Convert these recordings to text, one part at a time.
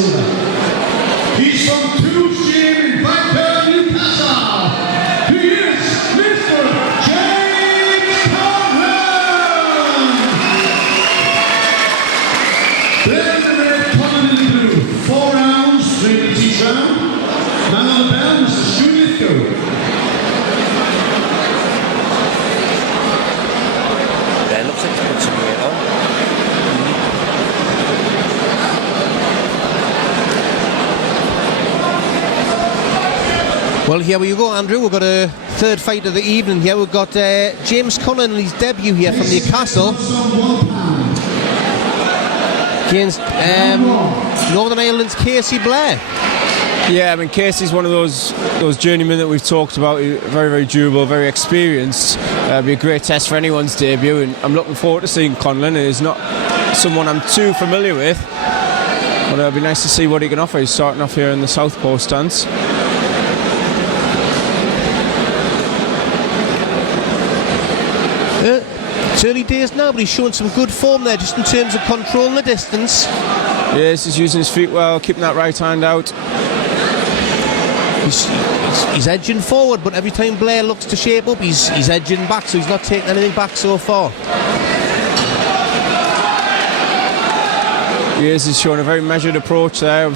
Minnesota. He's from Tuesday, Viper, Newcastle. He is Mr. James Conlon. Then the red, Conlon in the blue. 4 rounds, straight to each round. Man on the bell, Mr. Stu Lithgow. That looks like it's put some weight on. Well, here we go, Andrew. We've got a third fight of the evening here. We've got James Conlon in his debut here from Newcastle against Northern Ireland's Casey Blair. Yeah, I mean, Casey's one of those journeymen that we've talked about. Very, very durable, very experienced. It'll be a great test for anyone's debut, and I'm looking forward to seeing Conlon. He's not someone I'm too familiar with, but it'll be nice to see what he can offer. He's starting off here in the Southpaw stance. It's early days now, but he's showing some good form there, just in terms of controlling the distance. Yes, he's using his feet well, keeping that right hand out. He's edging forward, but every time Blair looks to shape up, he's edging back, so he's not taking anything back so far. Yes, he's showing a very measured approach there.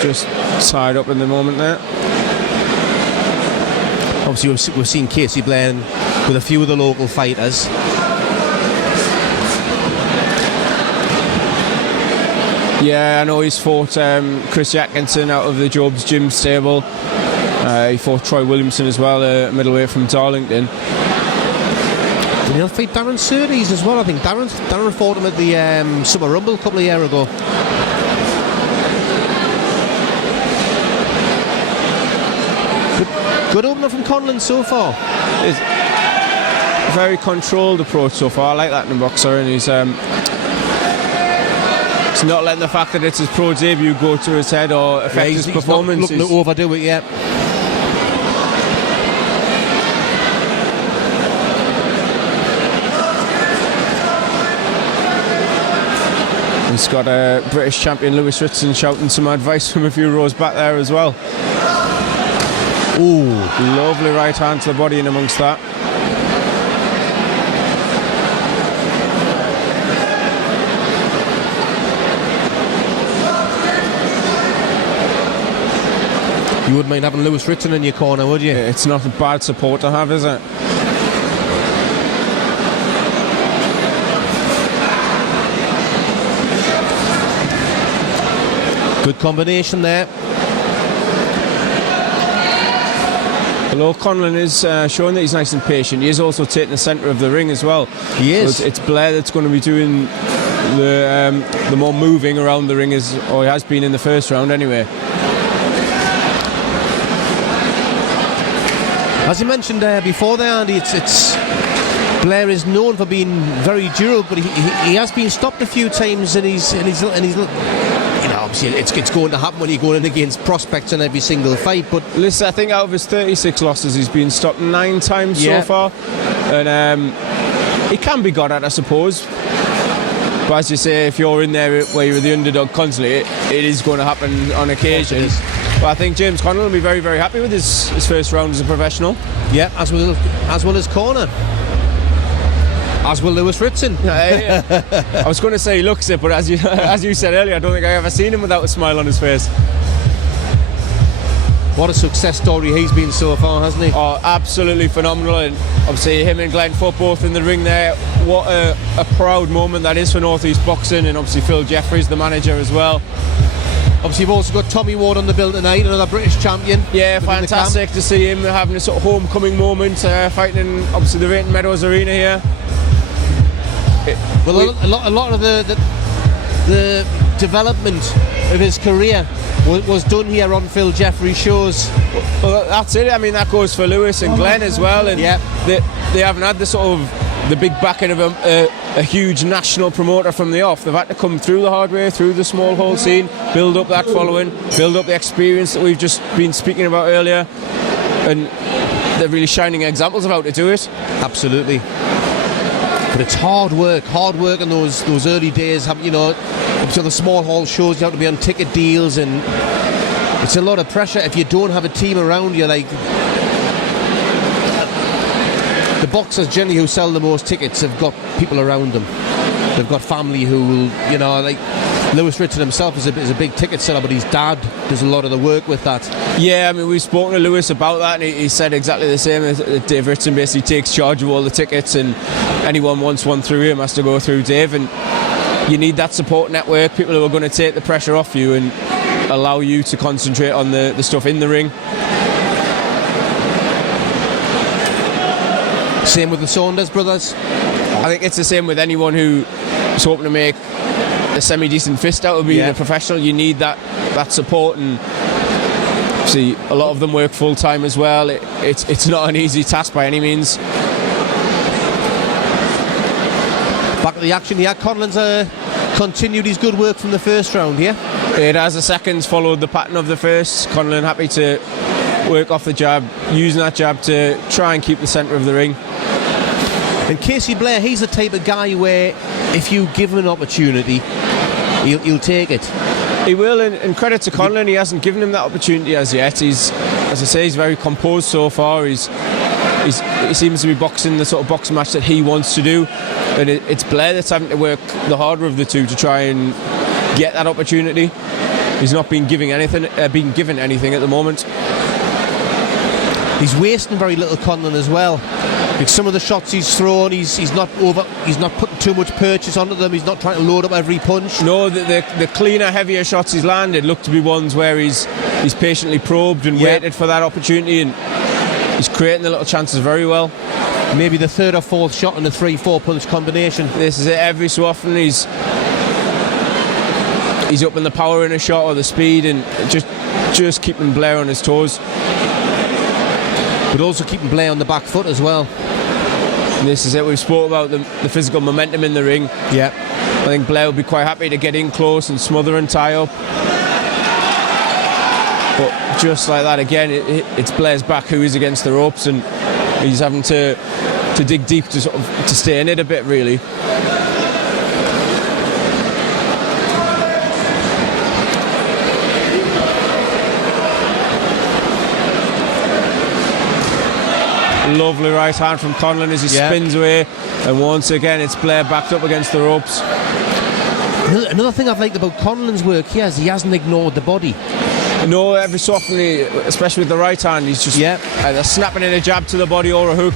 Just tied up in the moment there. Obviously, we've seen Casey Blair with a few of the local fighters. Yeah, I know he's fought Chris Atkinson out of the Job's Gym stable. He fought Troy Williamson as well, middleweight from Darlington. Did he not fight Darren Surtees as well? I think Darren fought him at the Summer Rumble a couple of years ago. Good opener from Conlon so far. It's a very controlled approach so far. I like that in a boxer, and he's not letting the fact that it's his pro debut go to his head or affect his performance. He's not looking to overdo it yet. He's got a British champion Lewis Ritson shouting some advice from a few rows back there as well. Ooh, lovely right hand to the body in amongst that. You wouldn't mind having Lewis Ritson in your corner, would you? It's not a bad support to have, is it? Good combination there. Although Conlon is showing that he's nice and patient, he is also taking the centre of the ring as well. He is. So it's Blair that's going to be doing the more moving around the ring, or he has been in the first round anyway. As you mentioned before there, Andy, it's Blair is known for being very durable, but he has been stopped a few times, and he's obviously it's going to happen when you're going in against prospects in every single fight. But listen, I think out of his 36 losses, he's been stopped 9 times so far, and he can be got at, I suppose. But as you say, if you're in there where you're the underdog constantly, it is going to happen on occasion. But I think James Conlon will be very, very happy with his first round as a professional. Yeah, as well as corner. As will Lewis Ritson. I was going to say he looks it, but as you said earlier, I don't think I've ever seen him without a smile on his face. What a success story he's been so far, hasn't he? Oh, absolutely phenomenal. And obviously him and Glenn Foot both in the ring there. What a proud moment that is for North East Boxing, and obviously Phil Jeffries, the manager, as well. Obviously you've also got Tommy Ward on the bill tonight, another British champion. Yeah, fantastic to see him having a sort of homecoming moment, fighting in obviously the Rainton Meadows Arena here. Well, a lot of the development of his career was done here on Phil Jeffries' shows. Well, that's it. I mean, that goes for Lewis and Glenn as well. And they haven't had the sort of the big backing of a huge national promoter from the off. They've had to come through the hard way, through the small hole scene, build up that following, build up the experience that we've just been speaking about earlier, and they're really shining examples of how to do it. Absolutely. But it's hard work in those early days. You know, up to the small hall shows, you have to be on ticket deals, and it's a lot of pressure if you don't have a team around you. Like, the boxers generally who sell the most tickets have got people around them. They've got family who will, you know, like Lewis Ritson himself is a big ticket seller, but his dad does a lot of the work with that. Yeah, I mean, we've spoken to Lewis about that, and he said exactly the same. Dave Ritson basically takes charge of all the tickets, and anyone wants one through him has to go through Dave. And you need that support network, people who are going to take the pressure off you and allow you to concentrate on the stuff in the ring. Same with the Saunders brothers. I think it's the same with anyone who is hoping to make a semi-decent fist out of being a professional. You need that support, and see, a lot of them work full-time as well. It's not an easy task by any means. Back at the action here, Conlon's continued his good work from the first round here. It has the seconds followed the pattern of the first. Conlon happy to work off the jab, using that jab to try and keep the centre of the ring. And Casey Blair, he's the type of guy where if you give him an opportunity, he'll take it. He will, and credit to Conlon, he hasn't given him that opportunity as yet. He's, as I say, he's very composed so far. He seems to be boxing the sort of boxing match that he wants to do, and it's Blair that's having to work the harder of the two to try and get that opportunity. He's not been given anything at the moment. He's wasting very little, Conlon, as well. Like, some of the shots he's thrown, he's not putting too much purchase onto them. He's not trying to load up every punch. No, the cleaner, heavier shots he's landed look to be ones where he's patiently probed and waited for that opportunity, and he's creating the little chances very well. Maybe the third or fourth shot in a 3-4 punch combination. This is it. Every so often he's up in the power in a shot or the speed, and just keeping Blair on his toes. But also keeping Blair on the back foot as well. And this is it. We've spoke about the physical momentum in the ring. Yeah. I think Blair will be quite happy to get in close and smother and tie up. But just like that, again, it's Blair's back who is against the ropes, and he's having to dig deep to stay in it a bit, really. Lovely right hand from Conlon as he spins away, and once again it's Blair backed up against the ropes. Another thing I've liked about Conlon's work here is he hasn't ignored the body. No, every so often, especially with the right hand, he's just either snapping in a jab to the body or a hook.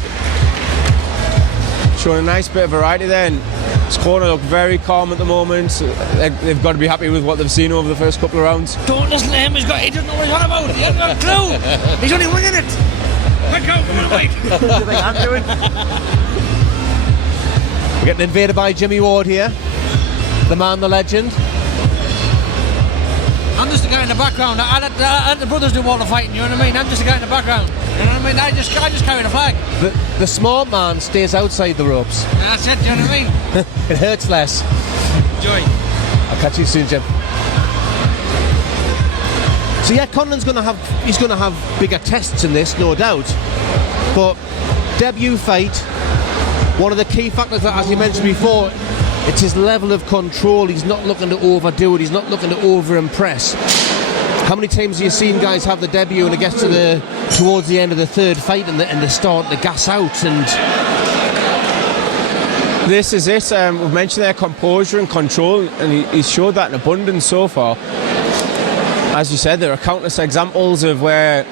Showing a nice bit of variety there, and his corner look very calm at the moment. They've got to be happy with what they've seen over the first couple of rounds. Don't listen to him, he doesn't know what he's on about. He hasn't got a clue. He's only winging it. Look out, come on, wait. What do you think I'm doing? We're getting invaded by Jimmy Ward here. The man, the legend. I'm just a guy in the background. I let the brothers do all the fighting, you know what I mean? I'm just a guy in the background. You know what I mean? I just carry the flag. The smart man stays outside the ropes. And that's it, you know what I mean? It hurts less. Enjoy. I'll catch you soon, Jim. So yeah, Conlon's going to have bigger tests in this, no doubt. But debut fight, one of the key factors that, as you mentioned before, it's his level of control. He's not looking to overdo it. He's not looking to over-impress. How many times have you seen guys have the debut and it gets towards the end of the third fight and they start to gas out? And this is it. We've mentioned their composure and control, and he's showed that in abundance so far. As you said, there are countless examples of where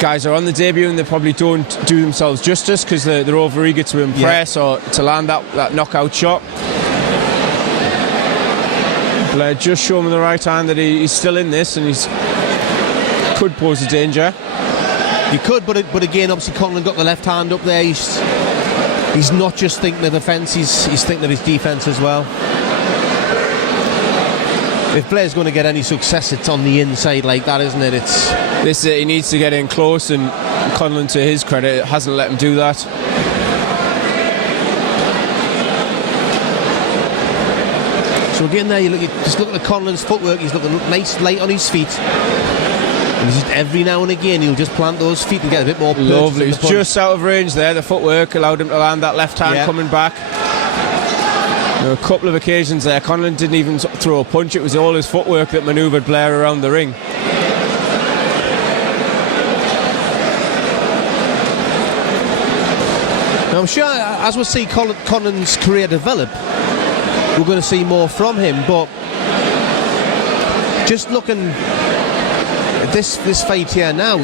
guys are on the debut and they probably don't do themselves justice because they're overeager to impress or to land that knockout shot. Blair just showing the right hand that he's still in this, and he's could pose a danger. He could, but again, obviously Conlon got the left hand up there. He's not just thinking of offence, he's thinking of his defence as well. If Blair's going to get any success, it's on the inside like that, isn't it? He needs to get in close, and Conlon, to his credit, hasn't let him do that. So again there, just look at Conlon's footwork. He's looking nice, light on his feet. And just every now and again he'll just plant those feet and get a bit more purchase. Lovely. He's just out of range there. The footwork allowed him to land that left hand coming back. There were a couple of occasions there, Conlon didn't even throw a punch, it was all his footwork that manoeuvred Blair around the ring. Now, I'm sure as we see Conlon's career develop, we're going to see more from him, but just looking at this fight here now,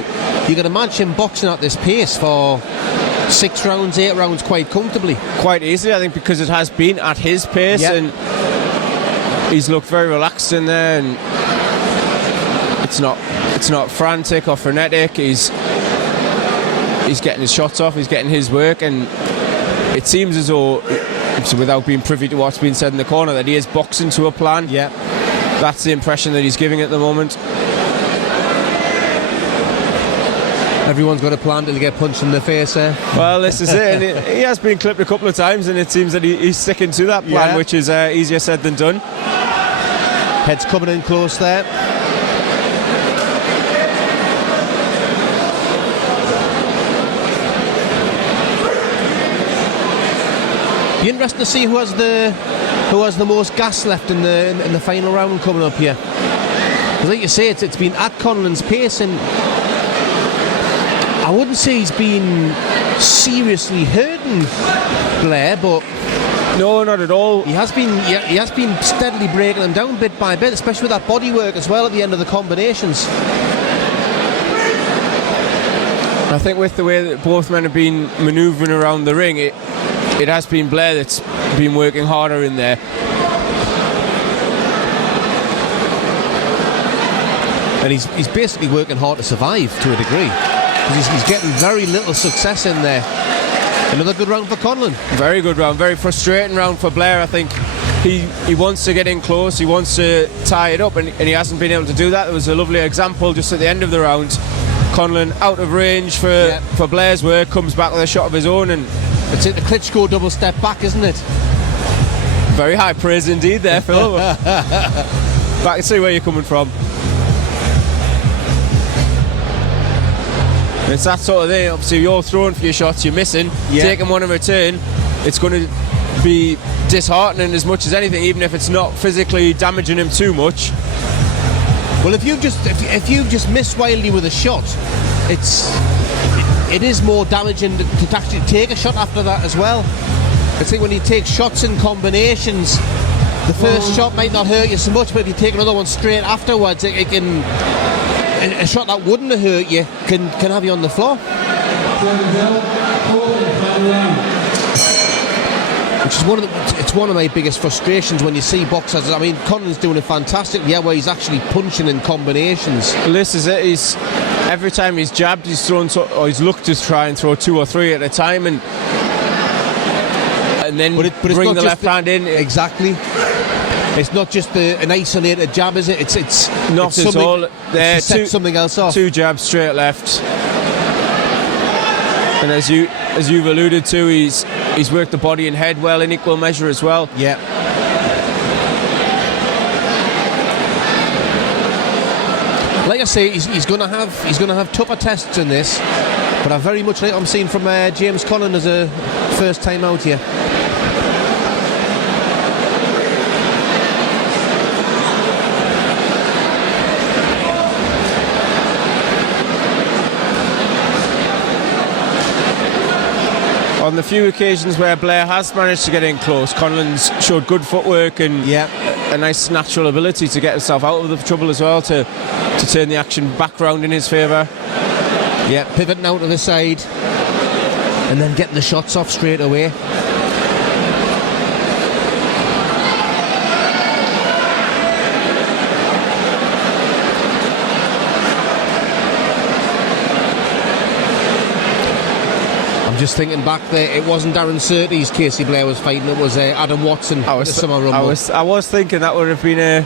you can imagine him boxing at this pace for 6 rounds, 8 rounds quite comfortably. Quite easily, I think, because it has been at his pace, and he's looked very relaxed in there, and it's not frantic or frenetic. He's getting his shots off, he's getting his work, and it seems as though, without being privy to what's been said in the corner, that he is boxing to a plan. Yeah, that's the impression that he's giving at the moment. Everyone's got a plan till they get punched in the face there. Well, this is it, and he has been clipped a couple of times, and it seems that he's sticking to that plan, which is easier said than done. Head's coming in close there. Be interesting to see who has the most gas left in the final round coming up here. Because like you say, it's been at Conlon's pace, and I wouldn't say he's been seriously hurting Blair, but no, not at all. He has been steadily breaking him down bit by bit, especially with that body work as well at the end of the combinations. I think with the way that both men have been manoeuvring around the ring, it has been Blair that's been working harder in there. And he's basically working hard to survive to a degree. He's getting very little success in there. Another good round for Conlon. Very good round, very frustrating round for Blair. I think he wants to get in close, he wants to tie it up, and he hasn't been able to do that. There was a lovely example just at the end of the round. Conlon out of range for Blair's work, comes back with a shot of his own, and it's the Klitschko double step back, isn't it? Very high praise indeed there, Phil. But I can see where you're coming from. It's that sort of thing. Obviously, you're throwing for your shots, you're missing, taking one in return. It's going to be disheartening as much as anything, even if it's not physically damaging him too much. Well, if you just miss wildly with a shot, it is more damaging to actually take a shot after that as well. I think when you take shots in combinations, the first shot might not hurt you so much, but if you take another one straight afterwards, it can. A shot that wouldn't have hurt you can have you on the floor. Which is one of my biggest frustrations when you see boxers. I mean, Conlon's doing it fantastically, where he's actually punching in combinations. Well, this is it. Every time he's jabbed, he's thrown, or he's looked to try and throw 2 or 3 at a time, and then bring the left hand in. Exactly. It's not just an isolated jab, is it? It's not at all. There, set something else off. 2 jabs straight left. And as you've alluded to, he's worked the body and head well in equal measure as well. Yeah. Like I say, he's going to have tougher tests in this, but I very much like what I'm seeing from James Conlon as a first time out here. On the few occasions where Blair has managed to get in close, Conlon's showed good footwork and a nice natural ability to get himself out of the trouble as well, to turn the action back round in his favour. Yeah, pivoting out to the side and then getting the shots off straight away. Just thinking back there, it wasn't Darren Surtees Casey Blair was fighting, it was Adam Watson. I was thinking that would have been a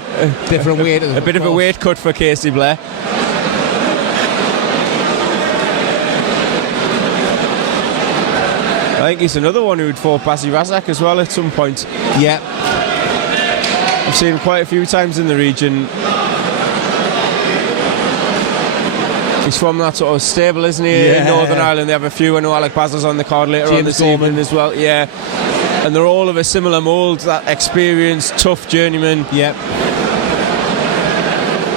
different weight, a bit of a weight cut for Casey Blair. I think he's another one who'd fought Basi Razak as well at some point. Yeah, I've seen him quite a few times in the region. He's from that sort of stable, isn't he? In Northern Ireland, they have a few. I know Alec Bazza's on the card later on this evening as well. Yeah. and they're all of a similar mould, that experienced, tough journeyman. Yep.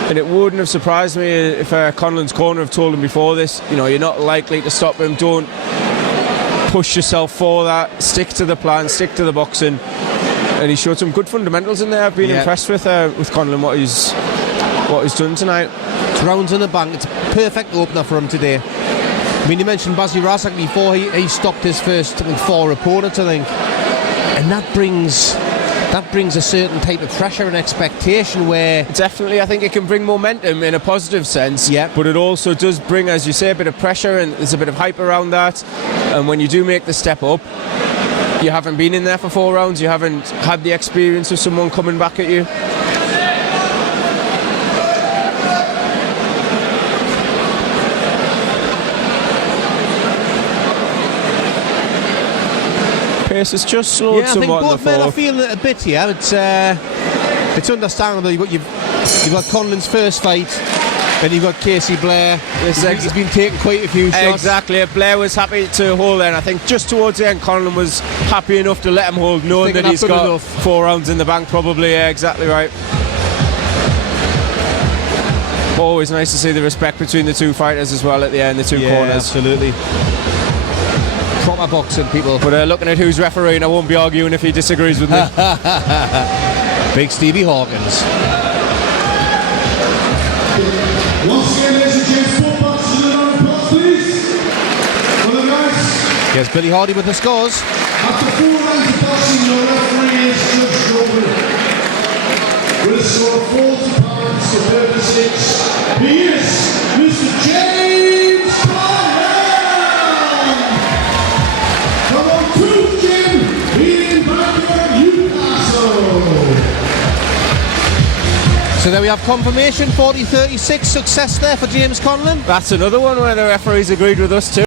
And it wouldn't have surprised me if Conlon's Corner have told him before this, you know, you're not likely to stop him, don't push yourself for that, stick to the plan, stick to the boxing. And he showed some good fundamentals in there. I've been impressed with Conlon, what he's done tonight. It's rounds in the bank. It's a perfect opener for him today. I mean, you mentioned Bazzy Razak before. He stopped his first 4 opponents, I think, and that brings a certain type of pressure and expectation where... Definitely, I think it can bring momentum in a positive sense. Yeah. But it also does bring, as you say, a bit of pressure, and there's a bit of hype around that. And when you do make the step up, you haven't been in there for 4 rounds, you haven't had the experience of someone coming back at you. Pace has just slowed I think somewhat in the both men are fourth. feeling it a bit here. It's understandable. You've got Conlon's first fight, then you've got Casey Blair. He's been taking quite a few shots. Exactly. Blair was happy to hold there, and I think just towards the end Conlon was happy enough to let him hold, knowing that he's got enough. 4 rounds in the bank probably. Yeah, exactly right. Always nice to see the respect between the two fighters as well at the end, the two corners. Absolutely. Proper boxing, people. But looking at who's refereeing, I won't be arguing if he disagrees with me. Big Stevie Hawkins. Once again, ladies and gents, 4 boxes in the round of applause, please. For the guys. Here's Billy Hardy with the scores. After 4 rounds of boxing, your referee is Judge Goldman. With a score of 40 pounds to 36, he is Mr. James Bryan. Come on, Truth Gym, in Bangor, Newcastle. So there we have confirmation, 40-36 success there for James Conlon. That's another one where the referees agreed with us too.